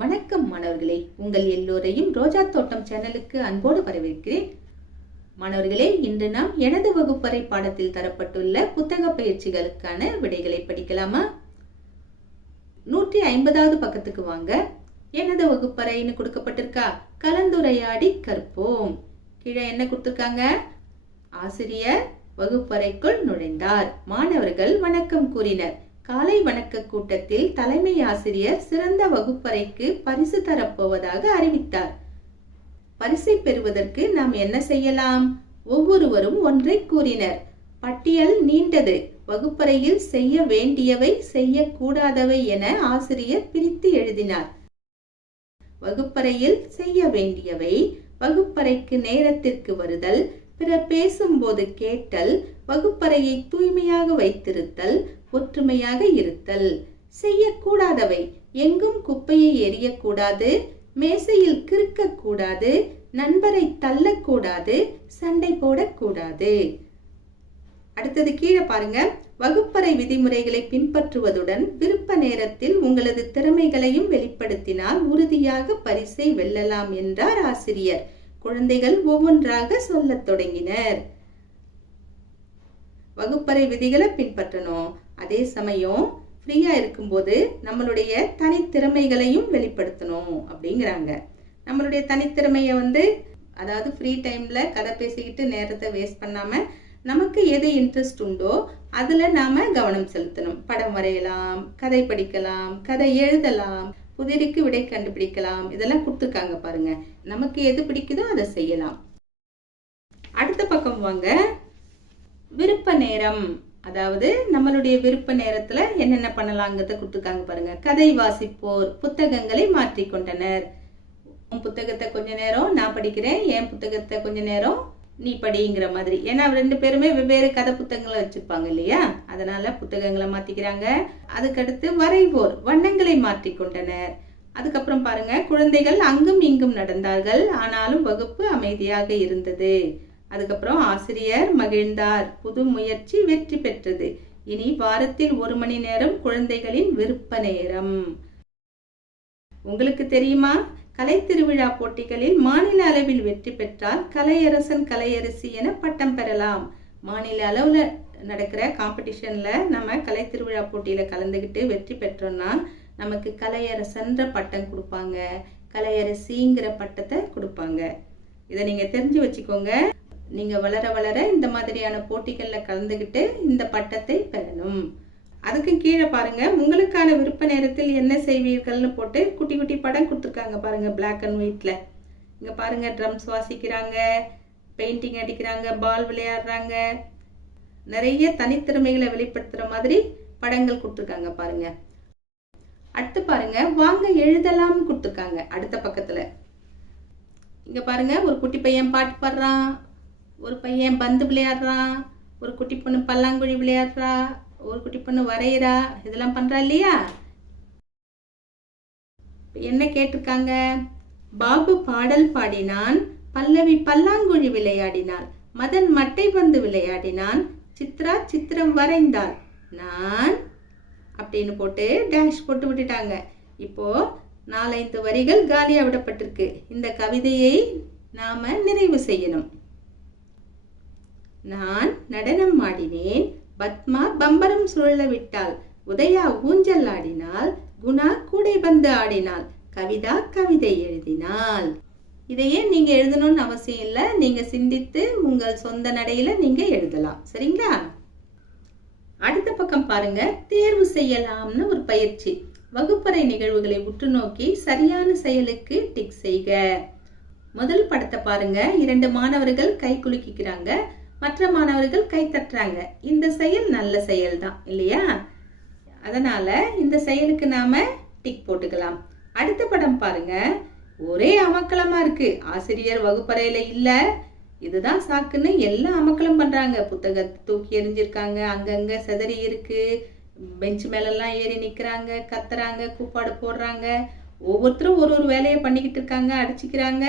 வணக்கம் மாணவர்களே, உங்கள் எல்லோரையும் ரோஜா தோட்டம் சேனலுக்கு அன்போடு வரவேற்கிறேன். மாணவர்களே, இன்று நாம் எனது வகுப்பறை பாடத்தில் தரப்பட்டுள்ள புத்தக பயிற்சிகளுக்கான விடைகளை படிக்கலாமா? 150வது பக்கத்துக்கு வாங்க. எனது வகுப்பறைன்னு கொடுக்கப்பட்டிருக்கா? கலந்துரையாடி கற்போம். கீழே என்ன கொடுத்திருக்காங்க? ஆசிரியர் வகுப்பறைக்குள் நுழைந்தார். மாணவர்கள் வணக்கம் கூறினர். காலை வணக்க கூட்டத்தில் தலைமை ஆசிரியர் சிறந்த வகுப்பறைக்கு பரிசு தரப்போவதாக அறிவித்தார். பரிசை பெறுவதற்கு நாம் என்ன செய்யலாம்? ஒவ்வொருவரும் ஒன்றை கூறினர். பட்டியல் நீண்டது. வகுப்பறையில் செய்ய வேண்டியவை, செய்யக்கூடாதவை என ஆசிரியர் பிரித்து எழுதினார். வகுப்பறையில் செய்ய வேண்டியவை: வகுப்பறைக்கு நேரத்திற்கு வருதல், பிறர் பேசும்போது கேட்டல், வகுப்பறையை தூய்மையாக வைத்திருத்தல், ஒற்றுமையாக இருத்தல். செய்யக்கூடாதவை: எங்கும் குப்பையை எறியக்கூடாது, மேசையில் கிறுக்கக்கூடாது, நண்பரை தள்ளக்கூடாது, சண்டை போடக்கூடாது. அடுத்தது கீழே பாருங்க. வகுப்பறை விதிமுறைகளை பின்பற்றுவதுடன் விருப்ப நேரத்தில் உங்களது திறமைகளையும் வெளிப்படுத்தினால் உறுதியாக பரிசை வெல்லலாம் என்றார் ஆசிரியர். குழந்தைகள் ஒவ்வொன்றாக சொல்லத் தொடங்கினர். வகுப்பறை விதிகளை பின்பற்றணும். அதே சமயம் ஃப்ரீயா இருக்கும்போது நம்மளுடைய தனித்திறமைகளையும் வெளிப்படுத்தணும் அப்படிங்கிறாங்க. நம்மளுடைய தனித்திறமையை அதாவது ஃப்ரீ டைம்ல கதை பேசிக்கிட்டு நேரத்தை வேஸ்ட் பண்ணாம நமக்கு எது இன்ட்ரெஸ்ட் உண்டோ அதுல நாம கவனம் செலுத்தணும். படம் வரையலாம், கதை படிக்கலாம், கதை எழுதலாம், புதிருக்கு விடை கண்டுபிடிக்கலாம். இதெல்லாம் கொடுத்துருக்காங்க பாருங்க. நமக்கு எது பிடிக்குதோ அதை செய்யலாம். அடுத்த பக்கம் வாங்க. விருப்ப நேரம், அதாவது நம்மளுடைய விருப்ப நேரத்துல என்னென்ன பண்ணலாங்கிறத கொடுத்துருக்காங்க பாருங்க. கதை வாசிப்போர் புத்தகங்களை மாற்றிக்கொண்டனர். உன் புத்தகத்தை கொஞ்ச நேரம் நான் படிக்கிறேன், என் புத்தகத்தை கொஞ்ச நேரம் நீ படிங்கிற மாதிரி. ஏன்னா ரெண்டு பேருமே வெவ்வேறு கதை புத்தகங்களை வச்சிருப்பாங்க இல்லையா? அதனால புத்தகங்களை மாத்திக்கிறாங்க. அதுக்கடுத்து வரைவோர் வண்ணங்களை மாற்றிக்கொண்டனர். அதுக்கப்புறம் பாருங்க, குழந்தைகள் அங்கும் இங்கும் நடந்தார்கள், ஆனாலும் வகுப்பு அமைதியாக இருந்தது. அதுக்கப்புறம் ஆசிரியர் மகிழ்ந்தார், புது முயற்சி வெற்றி பெற்றது. இனி வாரத்தில் 1 மணி நேரம் குழந்தைகளின் விருப்ப நேரம். உங்களுக்கு தெரியுமா? கலை திருவிழா போட்டிகளில் மாநில அளவில் வெற்றி பெற்றால் கலையரசன் கலையரசி என பட்டம் பெறலாம். மாநில அளவுல நடக்கிற காம்படிஷன்ல நம்ம கலை திருவிழா போட்டியில கலந்துகிட்டு வெற்றி பெற்றோம்னா நமக்கு கலையரசன்ற பட்டம் கொடுப்பாங்க, கலையரசிங்கிற பட்டத்தை கொடுப்பாங்க. இதை நீங்க தெரிஞ்சு வச்சுக்கோங்க. நீங்க வளர வளர இந்த மாதிரியான போட்டிகள்ல கலந்துகிட்டு இந்த பட்டத்தை பெறணும். அதுக்கு கீழே பாருங்க, உங்களுக்கான விருப்ப நேரத்தில் என்ன செய்வீர்கள்னு போட்டு குட்டி குட்டி படம் கொடுத்துருக்காங்க பாருங்க, பிளாக் அண்ட் ஒயிட்ல. இங்க பாருங்க, ட்ரம்ஸ் வாசிக்கிறாங்க, பெயிண்டிங் அடிக்கிறாங்க, பால் விளையாடுறாங்க. நிறைய தனித்திறமைகளை வெளிப்படுத்துற மாதிரி படங்கள் கொடுத்துருக்காங்க பாருங்க. அடுத்து பாருங்க, வாங்க எழுதலாம் கொடுத்துருக்காங்க அடுத்த பக்கத்துல. இங்க பாருங்க, ஒரு குட்டி பையன் பாட்டு பாடுறான், ஒரு பையன் பந்து விளையாடுறான், ஒரு குட்டி பொண்ணு பல்லாங்குழி விளையாடுறா, ஒரு குட்டி பொண்ணு வரைகிறா. இதெல்லாம் பண்றா இல்லையா? என்ன கேட்டிருக்காங்க? பாபு பாடல் பாடினான், பல்லவி பல்லாங்குழி விளையாடினாள், மதன் மட்டை பந்து விளையாடினான், சித்ரா சித்திரம் வரைந்தாள், நான் அப்படின்னு போட்டு டேஷ் போட்டு விட்டுட்டாங்க. இப்போ 4-5 வரிகள் காலியா விடப்பட்டிருக்கு. இந்த கவிதையை நாம நிறைவு செய்யணும். நான் நடனம் ஆடினேன், பத்மா பம்பரம் சுழல விட்டாள், உதயா ஊஞ்சல் ஆடினாள், குணா கூடைபந்து ஆடினாள், கவிதா கவிதை எழுதினாள். இதையே நீங்க எழுதணும்னு அவசியம் இல்லை. நீங்க சிந்தித்து உங்கள் சொந்த நடையில நீங்க எழுதலாம். சரிங்களா? அடுத்த பக்கம் பாருங்க, தேர்வு செய்யலாம்னு ஒரு பயிற்சி. வகுப்பறை நிகழ்வுகளை உற்று நோக்கி சரியான செயலுக்கு டிக் செய்க. முதல் படத்தை பாருங்க. 2 மாணவர்கள் கை குலுக்கிக்கிறாங்க, மற்ற மாணவர்கள் கை தட்டுறாங்க. இந்த செயல் நல்ல செயல் தான் இல்லையா? அதனால இந்த செயலுக்கு நாம டிக் போட்டுக்கலாம். அடுத்த படம் பாருங்க. ஒரே அமக்களமா இருக்கு. ஆசிரியர் வகுப்பறையில இல்ல, இதுதான் சாக்குன்னு எல்லாம் அமக்களம் பண்றாங்க. புத்தகத்தை தூக்கி எறிஞ்சிருக்காங்க, அங்கங்க செதறி இருக்கு, பெஞ்ச் மேலெல்லாம் ஏறி நிக்கிறாங்க, கத்துறாங்க, கூப்பாடு போடுறாங்க. ஒவ்வொருத்தரும் ஒரு வேலையை பண்ணிக்கிட்டு இருக்காங்க, அடிச்சுக்கிறாங்க.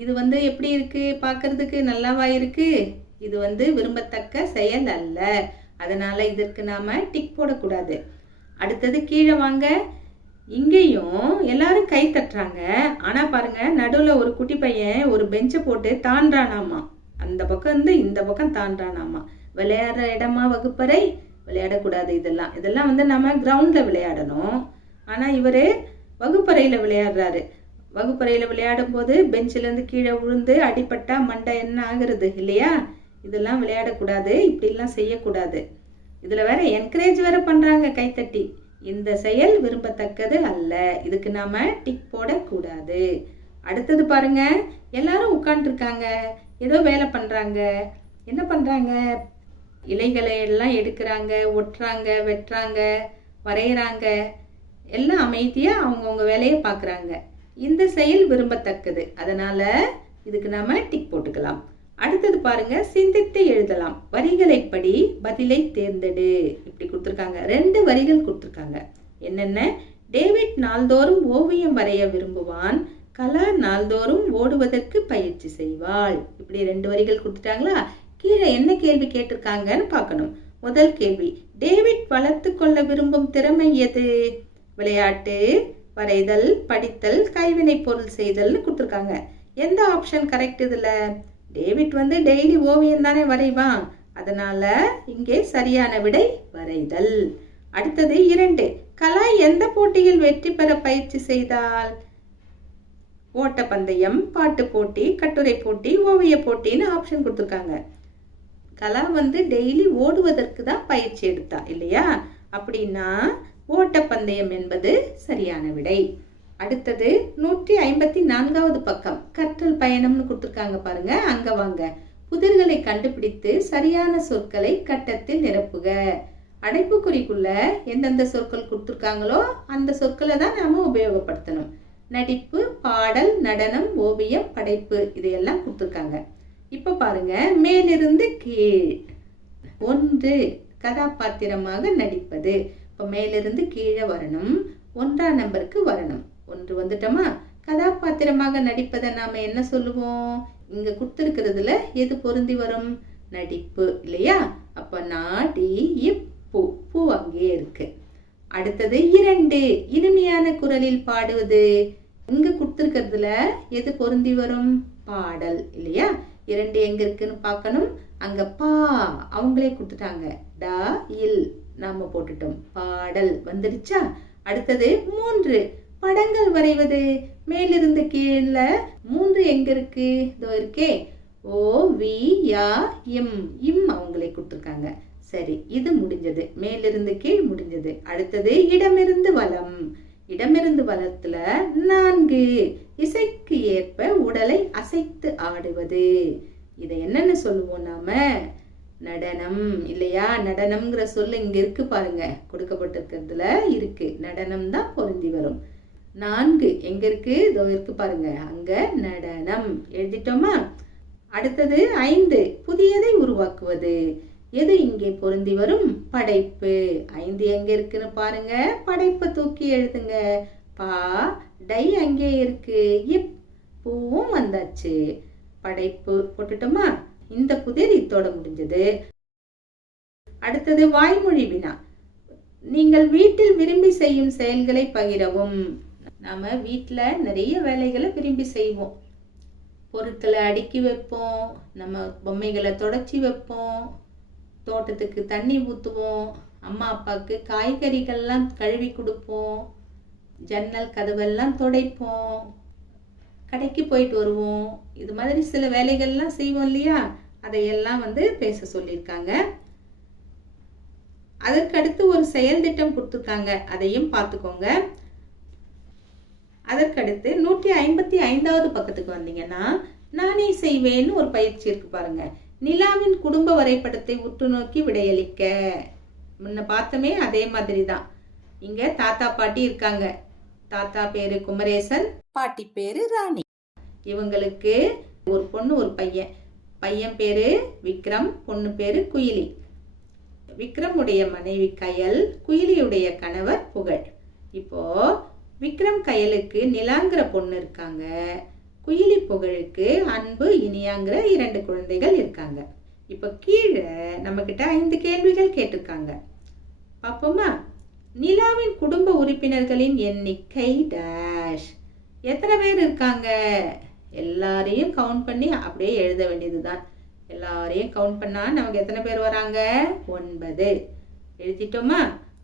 இது எப்படி இருக்கு? பார்க்கறதுக்கு நல்லாவா இருக்கு? இது விரும்பத்தக்க செயல் அல்ல. அதனால இதற்கு நாம டிக் போடக்கூடாது. அடுத்தது கீழே வாங்க. இங்கேயும் எல்லாரும் கை தட்டுறாங்க. ஆனா பாருங்க, நடுவுல ஒரு குட்டி பையன் ஒரு பெஞ்சை போட்டு தாண்டானாமா. அந்த பக்கம் இருந்து இந்த பக்கம் தாண்டானாமா. விளையாடுற இடமா வகுப்பறை? விளையாடக்கூடாது. இதெல்லாம் வந்து நம்ம கிரவுண்ட்ல விளையாடணும். ஆனா இவரு வகுப்பறையில விளையாடுறாரு. வகுப்பறையில விளையாடும் போது பெஞ்சில இருந்து கீழே விழுந்து அடிபட்டா மண்டை என்ன ஆகுறது இல்லையா? இதெல்லாம் விளையாடக்கூடாது, இப்படிலாம் செய்யக்கூடாது. இதுல வேற என்கரேஜ் வேற பண்றாங்க கைத்தட்டி. இந்த செயல் விரும்பத்தக்கது அல்ல, இதுக்கு நாம டிக் போடக்கூடாது. அடுத்தது பாருங்க, எல்லாரும் உட்காந்துருக்காங்க, ஏதோ வேலை பண்றாங்க. என்ன பண்றாங்க? இலைகளை எல்லாம் எடுக்கிறாங்க, ஒட்டுறாங்க, வெட்டுறாங்க, வரைகிறாங்க. எல்லாம் அமைதியா அவங்கவுங்க வேலையை பார்க்குறாங்க. இந்த செயல் விரும்பத்தக்கது, அதனால இதுக்கு நாம டிக் போட்டுக்கலாம். அடுத்தது பாருங்க, சிந்தித்து எழுதலாம். வரிகளை படி பதிலை தேர்ந்தெடு. இப்படி கொடுத்துருக்காங்க. 2 வரிகள் கொடுத்துருக்காங்க. என்னென்ன? டேவிட் நாள்தோறும் ஓவியம் வரைய விரும்புவான், கலா நாள்தோறும் ஓடுவதற்கு பயிற்சி செய்வாள். இப்படி 2 வரிகள் கொடுத்துட்டாங்களா? கீழே என்ன கேள்வி கேட்டிருக்காங்கன்னு பார்க்கணும். முதல் கேள்வி, டேவிட் வளர்த்து கொள்ள விரும்பும் திறமை எது? விளையாட்டு, வரைதல், படித்தல், கைவினை பொருள் செய்தல்னு கொடுத்துருக்காங்க. எந்த ஆப்ஷன் கரெக்ட்? இதுல டேவிட் வந்து டெய்லி ஓவியம் தானே வரைவான், அதனால இங்கே சரியான விடை வரைதல். அடுத்தது 2, கலா எந்த போட்டியில் வெற்றி பெற பயிற்சி செய்தால்? ஓட்டப்பந்தயம், பாட்டு போட்டி, கட்டுரை போட்டி, ஓவிய போட்டின்னு ஆப்ஷன் கொடுத்துருக்காங்க. கலா வந்து டெய்லி ஓடுவதற்கு தான் பயிற்சி எடுத்தா இல்லையா? அப்படின்னா ஓட்டப்பந்தயம் என்பது சரியான விடை. அடுத்தது 154வது பக்கம், கற்றல் பயணம்னு கொடுத்துருக்காங்க பாருங்க. அங்க வாங்க. புதிர்களை கண்டுபிடித்து சரியான சொற்களை கட்டத்தில் நிரப்புக. அடைப்புக்குறிக்குள்ள எந்தெந்த சொற்கள் கொடுத்துருக்காங்களோ அந்த சொற்களை தான் நாம உபயோகப்படுத்தணும். நடிப்பு, பாடல், நடனம், ஓவியம், படைப்பு, இதையெல்லாம் கொடுத்துருக்காங்க. இப்ப பாருங்க, மேலிருந்து கீழ். 1, கதாபாத்திரமாக நடிப்பது. இப்ப மேலிருந்து கீழே வரணும், 1ஆம் நம்பருக்கு வரணும். 1 வந்துட்டோமா? கதாபாத்திரமாக நடிப்பதை நாம என்ன சொல்லுவோம்? இங்க கொடுத்திருக்கிறதுல எது பொருந்தி வரும்? நடிப்பு இல்லையா? அப்ப நாடி பூ, பூ அங்கே இருக்கு. அடுத்தது 2, இனிமையான குரலில் பாடுவது. இங்க கொடுத்திருக்கிறதுல எது பொருந்தி வரும்? பாடல் இல்லையா? 2 எங்க இருக்குன்னு பார்க்கணும். அங்க பா அவங்களே கொடுத்துட்டாங்க, டா இல் நாம போட்டுட்டோம், பாடல் வந்துடுச்சா? அடுத்தது 3, படங்கள் வரைவது. மேலிருந்து கீழே 3 எங்க இருக்கு? இதோ இருக்கே, ஓ வி யா இம், இம் அவங்களே கொடுத்துருக்காங்க. சரி, இது முடிஞ்சது. மேலிருந்து கீழ் முடிஞ்சது. அடுத்தது இடமிருந்து வலம். இடமிருந்து வலத்துல 4, இசைக்கு ஏற்ப உடலை அசைத்து ஆடுவது. இதை என்னன்னு சொல்லுவோம் நாம? நடனம் இல்லையா? நடனம்ங்கிற சொல்லு இங்க இருக்கு பாருங்க, கொடுக்கப்பட்டிருக்கிறதுல இருக்கு. நடனம் தான் பொருந்தி வரும். 4 எங்க இருக்கு? இதோ இருக்கு பாருங்க, அங்க நடனம் எழுதிட்டோமா? அடுத்தது 5, புதியதை உருவாக்குவது. எது இங்கே பொருந்தி வரும்? படைப்பு. 5 எங்க இருக்குன்னு பாருங்க, படைப்பை தூக்கி எழுதுங்க. பா, டை அங்கே இருக்கு, இப் பூவும் வந்தாச்சு. படைப்பு போட்டுட்டோமா? இந்த புதிர் இத்தோட முடிஞ்சது. அடுத்தது வாய்மொழி வினா. நீங்கள் வீட்டில் விரும்பி செய்யும் செயல்களை பகிரவும். நாம வீட்டுல நிறைய வேலைகளை விரும்பி செய்வோம். பொருட்களை அடுக்கி வைப்போம், நம்ம பொம்மைகளை தொடச்சி வைப்போம், தோட்டத்துக்கு தண்ணி ஊற்றுவோம், அம்மா அப்பாவுக்கு காய்கறிகள்லாம் கழுவி கொடுப்போம், ஜன்னல் கதவெல்லாம் துடைப்போம், கடைக்கு போயிட்டு வருவோம். இது மாதிரி சில வேலைகள்லாம் செய்வோம் இல்லையா? அதையெல்லாம் வந்து பேச சொல்லியிருக்காங்க. அதற்கடுத்து ஒரு செயல் திட்டம் கொடுத்துருக்காங்க, அதையும் பார்த்துக்கோங்க. அதற்கடுத்து 155வது பக்கத்துக்கு வந்தீங்கன்னா, நானே செய்வேன்னு ஒரு பயிற்சி இருக்கு பாருங்க. நிலாவின் குடும்ப வரைபடத்தை உற்று நோக்கி விடையளிக்க. முன்ன பார்த்தமே அதே மாதிரி தான். இங்க தாத்தா பாட்டி இருக்காங்க. தாத்தா பேரு குமரேசன், பாட்டி பேரு ராணி. இவங்களுக்கு ஒரு பொண்ணு ஒரு பையன். பையன் பேரு விக்ரம், பொண்ணு பேரு குயிலி. விக்ரமுடைய மனைவி கயல், குயிலியுடைய கணவர் புகழ். இப்போ விக்ரம் கயலுக்கு நிலாங்கிற பொண்ணு இருக்காங்க, குயிலி புகழுக்கு அன்பு இனியாங்கிற 2 குழந்தைகள் இருக்காங்க. இப்ப கீழே நம்ம கிட்ட 5 கேள்விகள் கேட்டிருக்காங்க, பாப்போமா? நிலாவின் குடும்ப உறுப்பினர்களின் எண்ணிக்கை டேஷ். எத்தனை பேர் இருக்காங்க? எல்லாரையும் கவுண்ட் பண்ணி அப்படியே எழுத வேண்டியதுதான். எல்லாரையும் கவுண்ட் பண்ணா நமக்கு எத்தனை பேர் வராங்க? 9. எழுதிட்டோமா?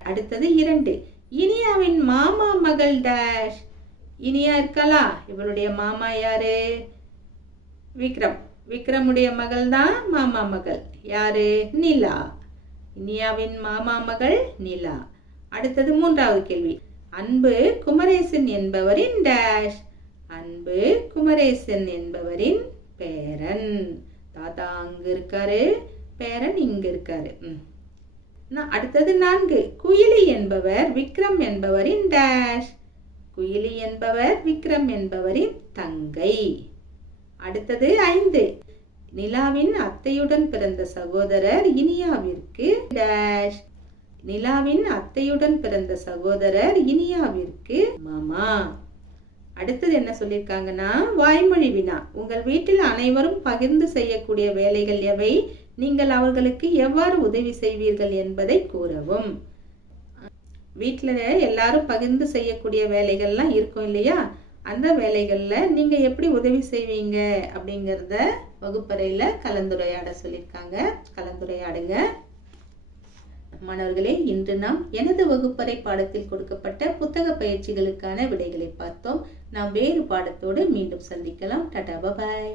அடுத்தது 2. இனியாவின் மாமா மகள் டேஷ். இனியா இருக்காளா? இவளுடைய மாமா யாரு? விக்ரம். விக்ரமுடைய மகள் தான் மாமா மகள். யாரு? நிலா. இனியாவின் மாமா மகள் நிலா. அடுத்தது 3வது கேள்வி. அன்பு குமரேசன் என்பவரின் டேஷ். அன்பு குமரேசன் என்பவரின் பேரன். தாத்தா அங்க இருக்காரு, பேரன் இங்க இருக்காரு. அடுத்தது 4. குயிலி என்பவர் விக்ரம் என்பவரின் டேஷ். குயிலி என்பவர் விக்ரம் என்பவரின் தங்கை. அடுத்தது 5. நிலாவின் அத்தையுடன் பிறந்த சகோதரர் இனியாவிற்கு டேஷ். நிலாவின் அத்தையுடன் பிறந்த சகோதரர் இனியாவிற்கு மாமா. அடுத்தது என்ன சொல்லியிருக்காங்கன்னா, வாய்மொழி வினா. உங்கள் வீட்டில் அனைவரும் பகிர்ந்து செய்யக்கூடிய வேலைகள் எவை? நீங்கள் அவர்களுக்கு எவ்வாறு உதவி செய்வீர்கள் என்பதை கூறவும். வீட்டில் எல்லாரும் பகிர்ந்து செய்யக்கூடிய வேலைகள்லாம் இருக்கும் இல்லையா? அந்த வேலைகள்ல நீங்க எப்படி உதவி செய்வீங்க அப்படிங்கிறத வகுப்பறையில கலந்துரையாட சொல்லியிருக்காங்க. கலந்துரையாடுங்க. மாணவர்களே, இன்று நாம் எனது வகுப்பறை பாடத்தில் கொடுக்கப்பட்ட புத்தக பயிற்சிகளுக்கான விடைகளை பார்த்தோம். நாம் வேறு பாடத்தோடு மீண்டும் சந்திக்கலாம். டாடா, பாய்.